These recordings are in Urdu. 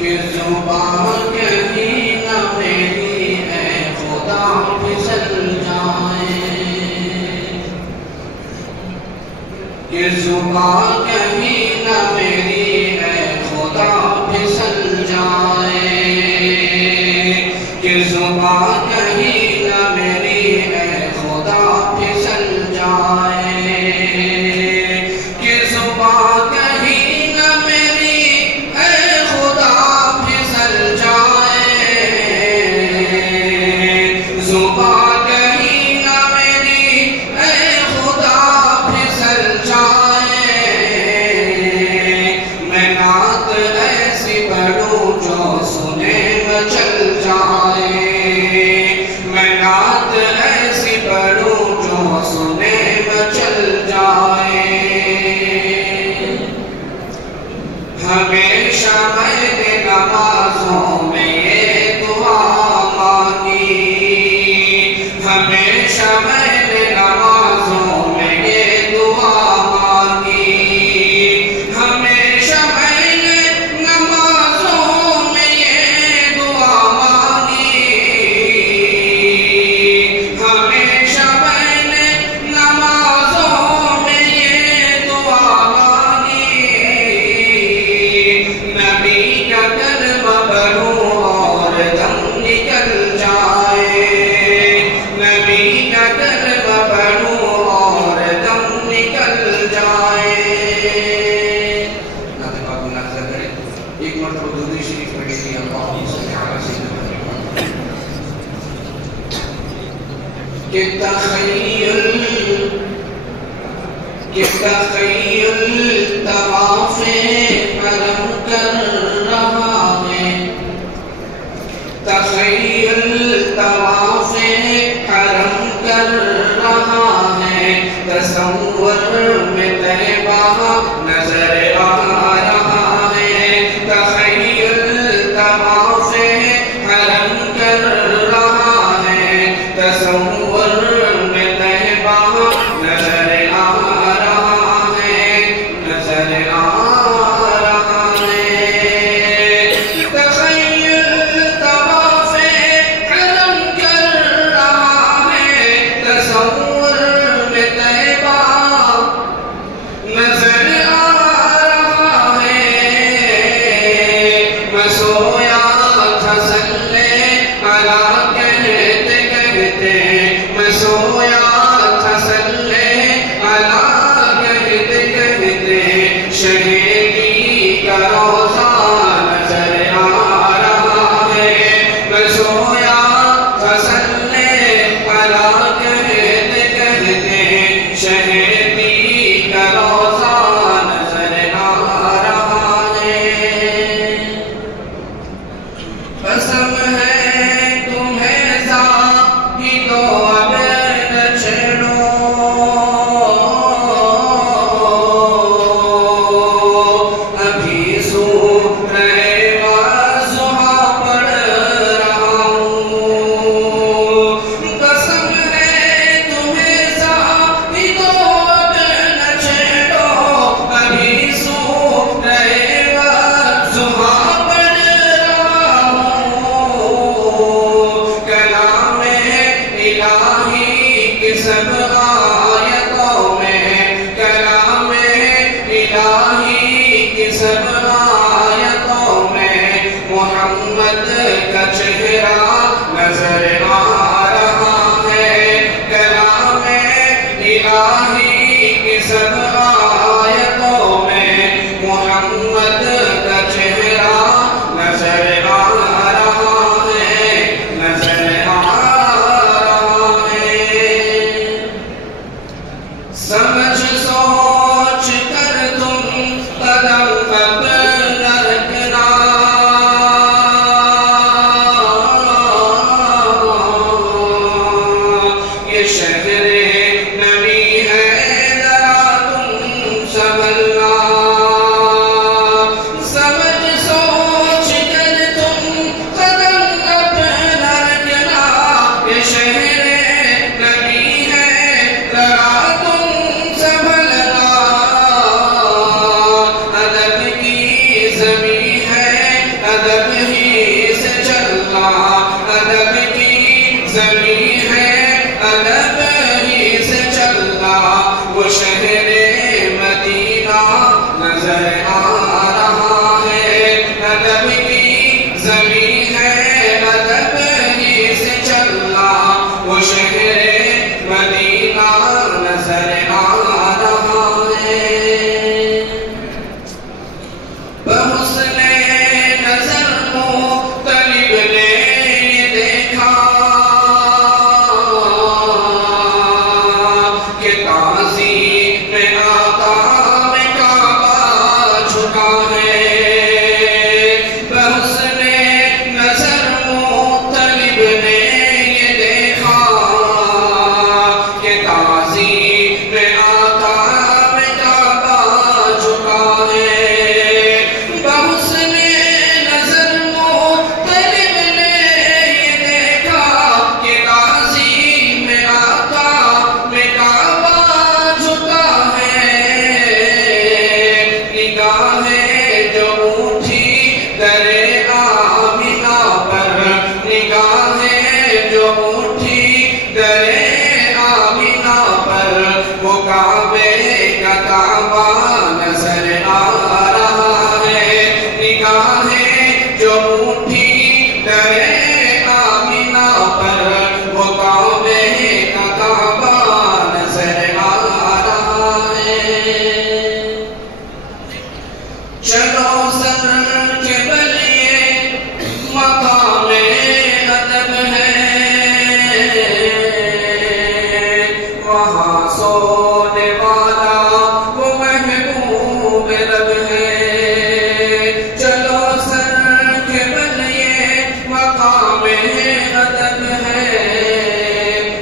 کہ زبان کہیں نہ میری اے خدا پھسل جائے، کہ زبان کہیں نہ میری اے خدا پھسل جائے، کہ زبان کہیں نہ میری اے خدا پھسل جائے، کہ زبان کہیں نہ میری اے خدا پھسل جائے، زبان کہیں نہ میری اے خدا پھسل جائے، میں نعت ایسی پڑھوں جو سنے مچل جائے، میں نعت ایسی پڑھوں جو سنے مچل جائے، ہمیشہ میں نے نمازوں میں یہ دعا مانگی، ہمیشہ میں نے نمازوں میں یہ دعا مانگی، ہمیشہ میں نے نمازوں میں یہ دعا مانگی، ہمیشہ میں نے نمازوں میں یہ دعا مانگی، نبی کا کلمہ پڑھوں اور دم نکل جائے، نبی کا کلمہ پڑھوں اور دم نکل جائے۔ نعت پاک مناظرہ کریں، ایک مرتبہ درود شریف پڑھیں گے، اللہم صلی علی سیدنا محمد۔ کہ تخیل طواف حرم کر رہا ہے، تخیل طواف حرم کر رہا ہے، تصور میں طیبہ نظر آ رہا ہے، تخیل طواف حرم کر رہا ہے، تصور میں طیبہ نظر آ رہا ہے، نظر آ رہا ہے، تخیل طواف حرم کر رہا ہے، تصور میں طیبہ نظر آ رہا ہے، میں سویا تھا صلی علی کہتے کہتے، میں سویا تھا صلی علی کہتے کہتے، شہیدی کا روضہ نظر آ رہا ہے، میں سویا تھا صلی علی کہتے کہتے، شہیدی کا روضہ نظر آ رہا ہے، قسم ہے تمہیں زاہد و اب نہ چھیڑو، ابھی سورہ والضحیٰ پڑھ رہا ہوں، قسم ہے تمہیں زاہد و اب نہ چھیڑو، ابھی سورہ والضحیٰ پڑھ رہا ہوں، کلام الہی کی سب آیتوں میں، کلام الہی کی سب آیتوں میں، محمد کا چہرہ نظر آ رہا ہے، کلام الہی کی سب آیتوں میں، محمد کا چہرہ نظر آ رہا ہے، نظر آ رہا ہے، سمجھ سوچ کر تم قدم اپنا رکھنا، وہ شہر مدینہ نظر آ رہا ہے بحسن نظر مختلف نے یہ دیکھا کہ تعظیم آقا میں کعبہ جھکا ہے بحسن نظر مختلف نے یہ دیکھا کہ تعظیم آقا میں کعبہ جھکا ہے بحسن نظر مختلف نے یہ دیکھا کہ تعظیم آقا میں کعبہ جھکا ہے نگاہیں جو اٹھی در آمنہ پر نگاہیں جو اٹھی در آمنہ پر وہ کعبے کا کعبہ نظر آ رہا ہے نگاہیں جو اٹھی در آمنہ پر وہ کعبے کا کعبہ نظر آ رہا ہے چلو سر کے بل یہ مقام ادب ہے وہاں سونے والا وہ محبوب رب ہے چلو سر کے بل یہ مقام ادب ہے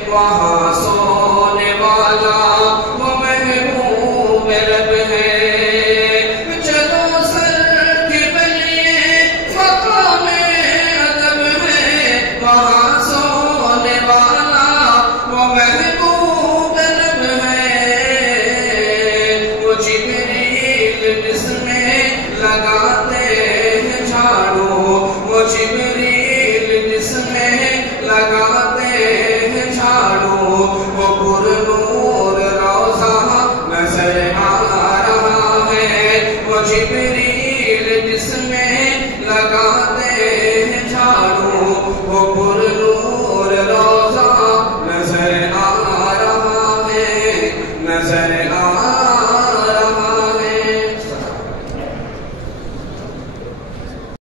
وہاں سونے والا وہ محبوب رب ہے چلو سر کے بل یہ مقام ادب ہے وہاں سونے والا وہ محبوب رب ہے وہ جبریل جس میں لگاتے ہیں جھاڑو وہ جبریل جس میں لگاتے ہیں جھاڑو وہ پر نور روضہ نظر آ رہا ہے وہ جبریل جس میں لگاتے ہیں جھاڑو وہ پر نور روضہ نظر آ رہا ہے نظر